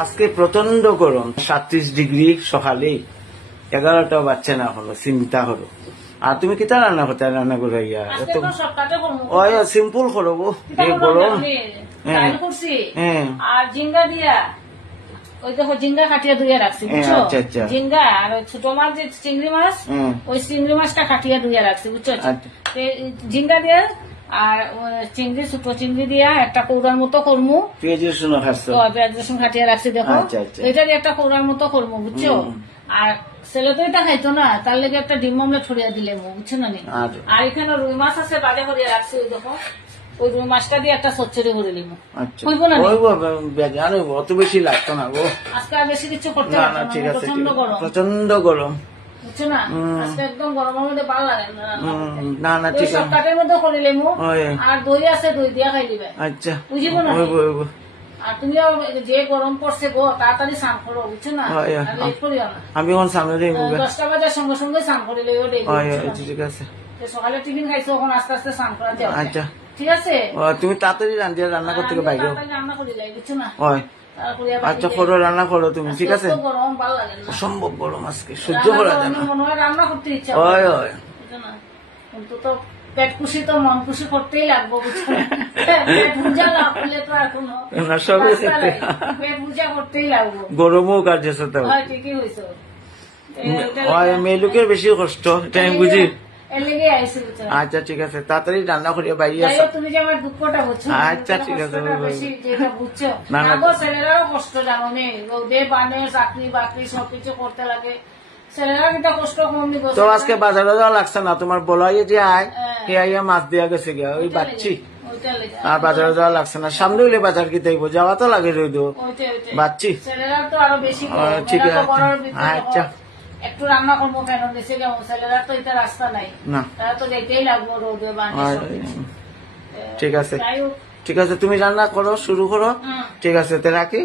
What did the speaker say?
আজকে প্রচন্ড গরম, 37 ডিগ্রি সকালে, 11টা বাচ্চা না হলো, চিন্তা করো। আর তুমি কিতা রান্না করতে রান্না করে ইয়া ওই সিম্পল করো গো, এই গরম। আর জিঙ্গা দিয়া ওই দেখো জিঙ্গা কাটিয়া ধুইয়া রাখছি, বুঝছো? জিঙ্গা আর ছোট মাছ যে চিংড়ি মাছ, ওই চিংড়ি মাছটা কাটিয়া ধুইয়া রাখছি, বুঝছো? জিঙ্গা দিয়া আর চিংড়ি, ছোট চিংড়ি দিয়া একটা কৌড়ার মতো করমু। পেঁয়াজ রসুন কাটিয়া রাখছি, দেখো এটা দিয়ে একটা কৌড়ার মতো করমু, বুঝছো? আর ছেলে তো এটা খাইতো না, তার লেগে একটা ডিম অমলেট ছড়িয়া দিলে, বুঝছো না? আর এখানে রুই মাছ আছে, বাজে করিয়া রাখছি, ওই দেখো ওই রুই মাছটা দিয়ে একটা চচ্চড়ি করে নিব। অত বেশি লাগতো না গো আজকে, আর বেশি কিছু করতে পারবো না, প্রচন্ড গরম, প্রচন্ড গরম, বুঝছো না? আজকে একদম গরমের মধ্যে ভালো লাগে না। না ঠিক আছে, শর্টকাটের মধ্যে করে নিবো। আর দই আছে, দই দিয়া খাই দিবে। আচ্ছা, বুঝিব না? আর তুমিও যে গরম পড়ছে গো, তাড়াতাড়ি স্নান করো, বুঝছো না? আমি এখন সামনে 10টা বাজার সঙ্গে সঙ্গে স্নান করে লইও। ঠিক আছে, সকালে টিফিন খাইছো, এখন আস্তে আস্তে স্নান করা যাবে। আচ্ছা ঠিক আছে, তুমি তাড়াতাড়ি রান্না করতে বাইরে রান্না করে লাই, বুঝছো না? আচ্ছা করো, রান্না করো তুমি, ঠিক আছে? গরম ভালো লাগে না, অসম্ভব গরম আজকে, সহ্য করা যায় না। মনে হয় রান্না করতে ইচ্ছা হয়, বুঝছো না? কিন্তু তো পেট খুশি তো মন খুশি করতেই লাগবো, বুঝছো? পেট বুঝা না করলে তো এখনো পেট বুঝা করতেই লাগবো। গরমও কাটছে তো, ঠিকই হয়েছে। মেয়ে লোকের বেশি কষ্ট, এটা আমি বুঝি। আচ্ছা ঠিক আছে, তাড়াতাড়ি রান্না করিয়া বাইরে আসো। তুমি যে আমার দুঃখটা বুঝছো। আচ্ছা ঠিক আছে, যেটা বুঝছো না, ছেলেরাও কষ্ট জানো নে, ওদের বানে চাকরি বাকরি সবকিছু করতে লাগে, ছেলেরা কিন্তু কষ্ট কম নি। তো আজকে বাজারে যাওয়া লাগছে না তোমার, বলাই যে আয় কে আইয়া মাছ দিয়া গেছে গিয়া, ওই বাচ্চি আর বাজারে যাওয়া লাগছে না। সামনে হইলে বাজার কি দেখবো, যাওয়া তো লাগে রইদ বাচ্চি। ছেলেরা তো আরো বেশি। ঠিক আছে, আচ্ছা একটু রান্না করবো কেন, দেশে যাবো, ছেলেরা তো এটা রাস্তা নাই, তারা তো যেতেই লাগবো রোদে বানে। ঠিক আছে, ঠিক আছে, তুমি রান্না করো, শুরু করো। ঠিক আছে, তে রাখি।